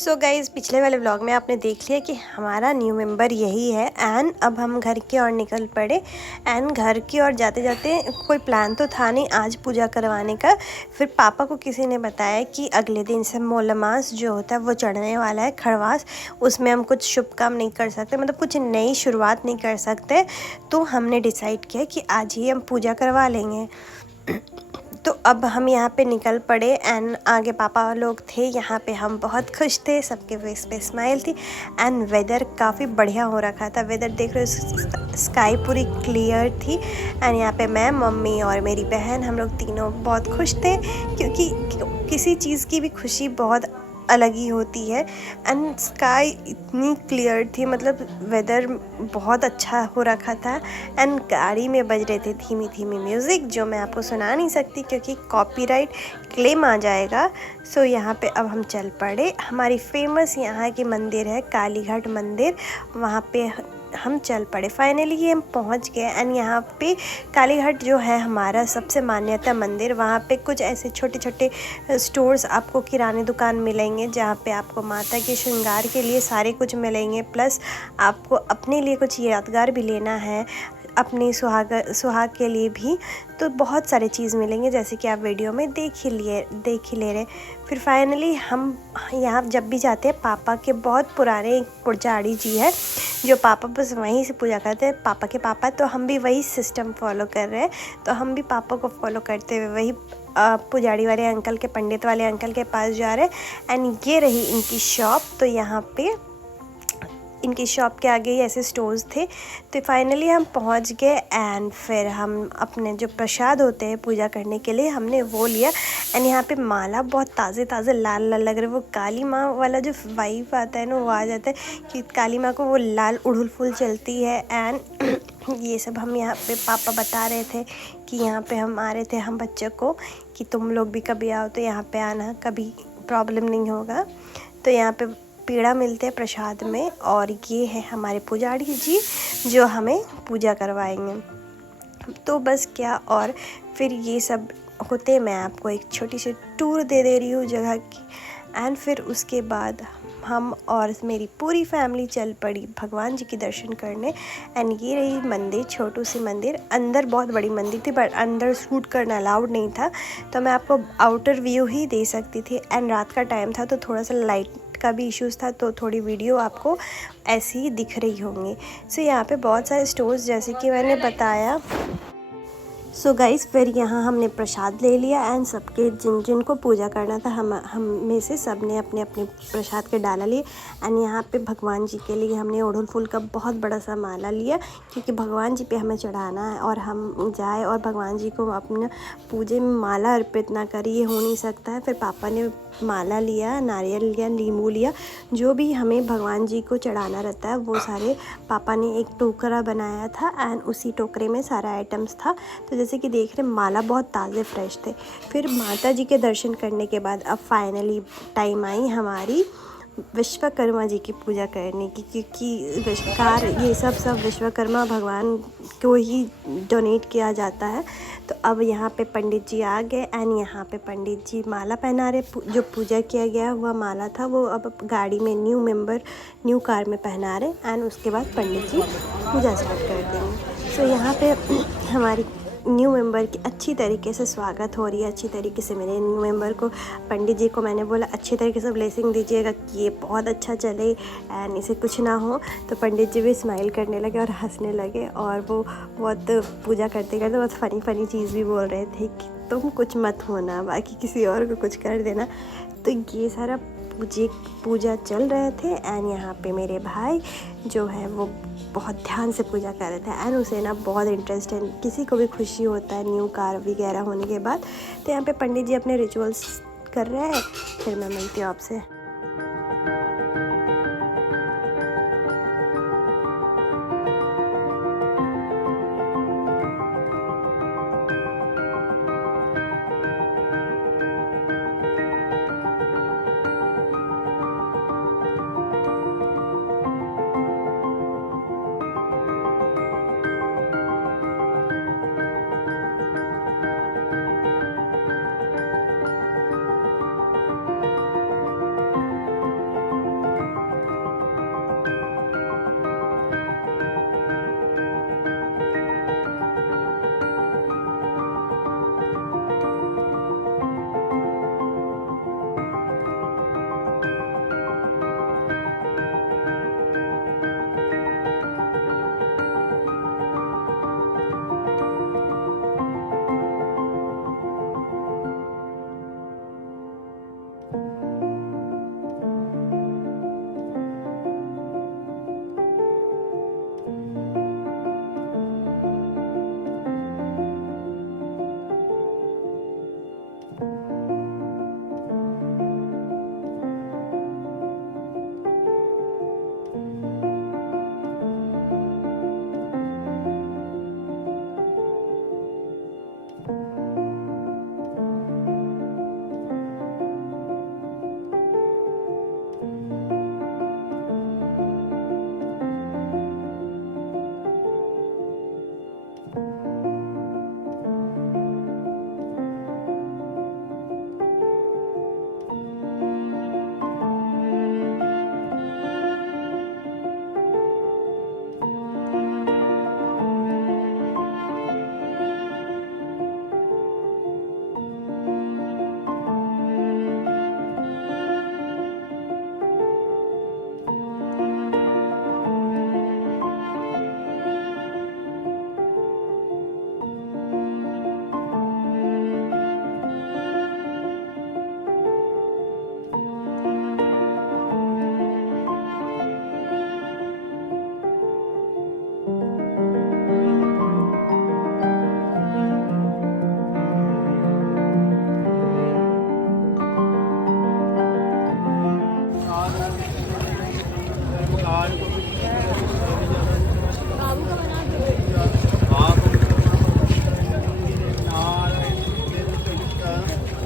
So guys, पिछले वाले vlog में आपने देख लिया कि हमारा न्यू मेंबर यही है। एंड अब हम घर की ओर निकल पड़े। एंड घर की ओर जाते जाते कोई प्लान तो था नहीं आज पूजा करवाने का। फिर पापा को किसी ने बताया कि अगले दिन से मोलमास जो होता है वो चढ़ने वाला है, खरवास। उसमें हम कुछ शुभ काम नहीं कर सकते, मतलब कुछ नई शुरुआत नहीं कर सकते। तो हमने डिसाइड किया कि आज ही हम पूजा करवा लेंगे। तो अब हम यहाँ पे निकल पड़े। एंड आगे पापा लोग थे, यहाँ पे हम बहुत खुश थे, सबके फेस पे स्माइल थी। एंड वेदर काफ़ी बढ़िया हो रखा था। वेदर देख रहे हो, स्काई पूरी क्लियर थी। एंड यहाँ पे मैं, मम्मी और मेरी बहन, हम लोग तीनों बहुत खुश थे, क्योंकि किसी चीज़ की भी खुशी बहुत अलग ही होती है। एंड स्काई इतनी क्लियर थी, मतलब वेदर बहुत अच्छा हो रखा था। एंड गाड़ी में बज रहे थे धीमी धीमी म्यूज़िक, जो मैं आपको सुना नहीं सकती क्योंकि कॉपीराइट क्लेम आ जाएगा। सो यहाँ पे अब हम चल पड़े। हमारी फेमस यहाँ की मंदिर है कालीघाट मंदिर, वहाँ पे हम चल पड़े। फाइनली ये हम पहुँच गए। एंड यहाँ पे कालीघाट जो है हमारा सबसे मान्यता मंदिर, वहाँ पे कुछ ऐसे छोटे छोटे स्टोर्स आपको किराने दुकान मिलेंगे, जहाँ पे आपको माता के श्रृंगार के लिए सारे कुछ मिलेंगे। प्लस आपको अपने लिए कुछ यादगार भी लेना है, अपनी सुहाग के लिए भी, तो बहुत सारे चीज़ मिलेंगे, जैसे कि आप वीडियो में देख ही ले रहे। फिर फाइनली हम यहाँ जब भी जाते हैं, पापा के बहुत पुराने एक पुजारी जी है, जो पापा बस वहीं से पूजा करते हैं, पापा के पापा। तो हम भी वही सिस्टम फॉलो कर रहे हैं, तो हम भी पापा को फॉलो करते हुए वही पुजारी वाले अंकल के, पंडित वाले अंकल के पास जा रहे हैं। एंड ये रही इनकी शॉप। तो यहाँ पे इनकी शॉप के आगे ही ऐसे स्टोर्स थे। तो फाइनली हम पहुंच गए। एंड फिर हम अपने जो प्रसाद होते हैं पूजा करने के लिए, हमने वो लिया। एंड यहाँ पे माला बहुत ताज़े ताज़े लाल लाल लग रहे, वो काली माँ वाला जो वाइब आता है ना, वो आ जाता है कि काली माँ को वो लाल उड़हुल फूल चलती है। एंड ये सब हम यहाँ पे पापा बता रहे थे कि यहाँ पे हम आ रहे थे हम बच्चों को, कि तुम लोग भी कभी आओ तो यहाँ पे आना, कभी प्रॉब्लम नहीं होगा। तो यहाँ पे पेड़ा मिलते हैं प्रसाद में। और ये है हमारे पुजारी जी जो हमें पूजा करवाएंगे। तो बस क्या, और फिर ये सब होते मैं आपको एक छोटी सी टूर दे रही हूँ जगह की। एंड फिर उसके बाद हम और मेरी पूरी फैमिली चल पड़ी भगवान जी के दर्शन करने। एंड ये रही मंदिर, छोटू सी मंदिर। अंदर बहुत बड़ी मंदिर थी, बट अंदर शूट करना अलाउड नहीं था, तो मैं आपको आउटर व्यू ही दे सकती थी। एंड रात का टाइम था, तो थोड़ा सा लाइट का भी इश्यूज़ था, तो थोड़ी वीडियो आपको ऐसी ही दिख रही होंगी। सो यहाँ पे बहुत सारे स्टोर्स, जैसे कि मैंने बताया। सो गाइस, फिर यहाँ हमने प्रसाद ले लिया। एंड सबके जिनको पूजा करना था, हम में से सब ने अपने अपने प्रसाद के डाला लिए। एंड यहाँ पे भगवान जी के लिए हमने अड़हुल फूल का बहुत बड़ा सा माला लिया, क्योंकि भगवान जी पे हमें चढ़ाना है। और हम जाए और भगवान जी को अपना पूजे में माला अर्पित ना करें, ये हो नहीं सकता है। फिर पापा ने माला लिया, नारियल लिया, नींबू लिया, जो भी हमें भगवान जी को चढ़ाना रहता है वो सारे पापा ने एक टोकरा बनाया था। एंड उसी टोकरे में सारा आइटम्स था। तो जैसे कि देख रहे, माला बहुत ताज़े फ्रेश थे। फिर माता जी के दर्शन करने के बाद अब फाइनली टाइम आई हमारी विश्वकर्मा जी की पूजा करने की, क्योंकि विश्वकार ये सब विश्वकर्मा भगवान को ही डोनेट किया जाता है। तो अब यहाँ पे पंडित जी आ गए। एंड यहाँ पे पंडित जी माला पहना रहे, जो पूजा किया गया हुआ माला था वो अब गाड़ी में न्यू कार में पहना रहे। एंड उसके बाद पंडित जी पूजा स्टार्ट कर देंगे। सो यहाँ पे हमारी न्यू मेंबर की अच्छी तरीके से स्वागत हो रही है, अच्छी तरीके से। मेरे न्यू मेंबर को, पंडित जी को मैंने बोला अच्छी तरीके से ब्लेसिंग दीजिएगा कि ये बहुत अच्छा चले एंड इसे कुछ ना हो। तो पंडित जी भी स्माइल करने लगे और हंसने लगे, और वो बहुत पूजा करते करते बहुत फ़नी चीज़ भी बोल रहे थे कि तुम कुछ मत होना, बाकी किसी और को कुछ कर देना। तो ये सारा पूजा चल रहे थे। एंड यहाँ पे मेरे भाई जो है वो बहुत ध्यान से पूजा कर रहे थे। एंड उसे ना बहुत इंटरेस्ट है, किसी को भी खुशी होता है न्यू कार वगैरह होने के बाद। तो यहाँ पे पंडित जी अपने रिचुअल्स कर रहे हैं। फिर मैं मिलती हूँ आपसे।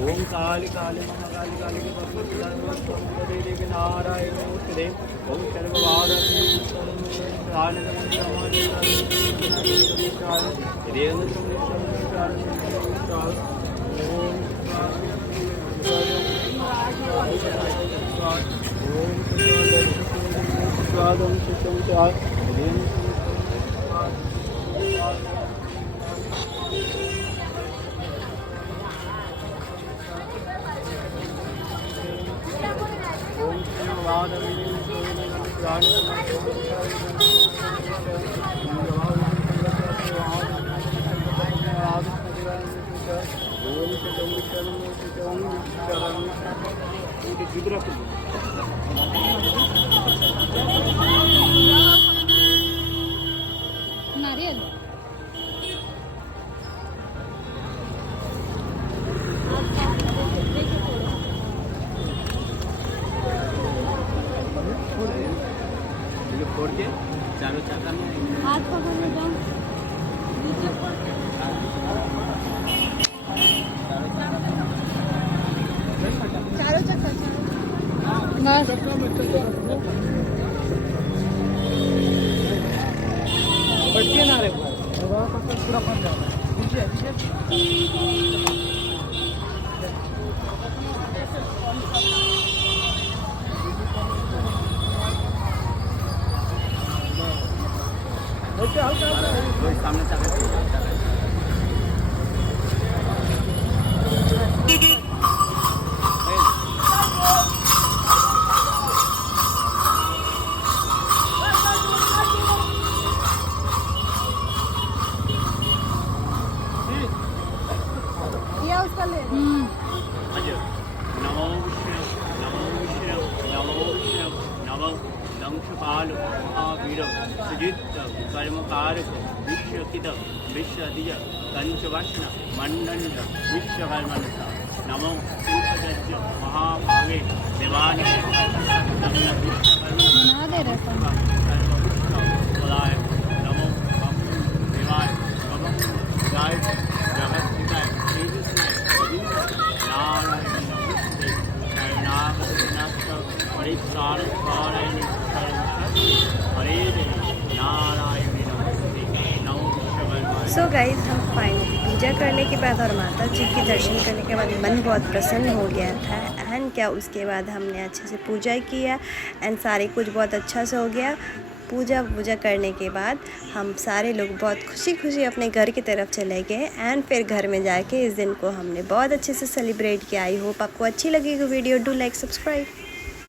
ओम काली काली महाकाली काली के देवी नारायण नमोस्तुते ओम सर्ववाद नारियल फोड़ के चारों चाका में हाथ पकड़ने जाओ नीचे पड़ के चारों चक्कर पटके ना रे पूरा फंस जाता है सामने या उसका ले नमो नमो दंशपाल महावीर सुजित कर्मकारक विश्वकित विश्वदिज कंचवर्ण मंडल विश्वकर्मणसा नमो शिल्पदज्ज महाभागे देवान बना दे रहा नमो देवाय भगवान गाय जगत पिताय तेजस्नाय नारायण परिसार नारायण हरे नारायण सो गाइज हम फाइनली पूजा करने के बाद और माता जी के दर्शन करने के बाद मन बहुत प्रसन्न हो गया था। एंड क्या उसके बाद हमने अच्छे से पूजा किया एंड सारे कुछ बहुत अच्छा से हो गया। पूजा करने के बाद हम सारे लोग बहुत खुशी अपने घर की तरफ चले गए एंड फिर घर में जाके इस दिन को हमने बहुत अच्छे से सेलिब्रेट किया। आई होप आपको अच्छी लगेगी वीडियो। Do like subscribe.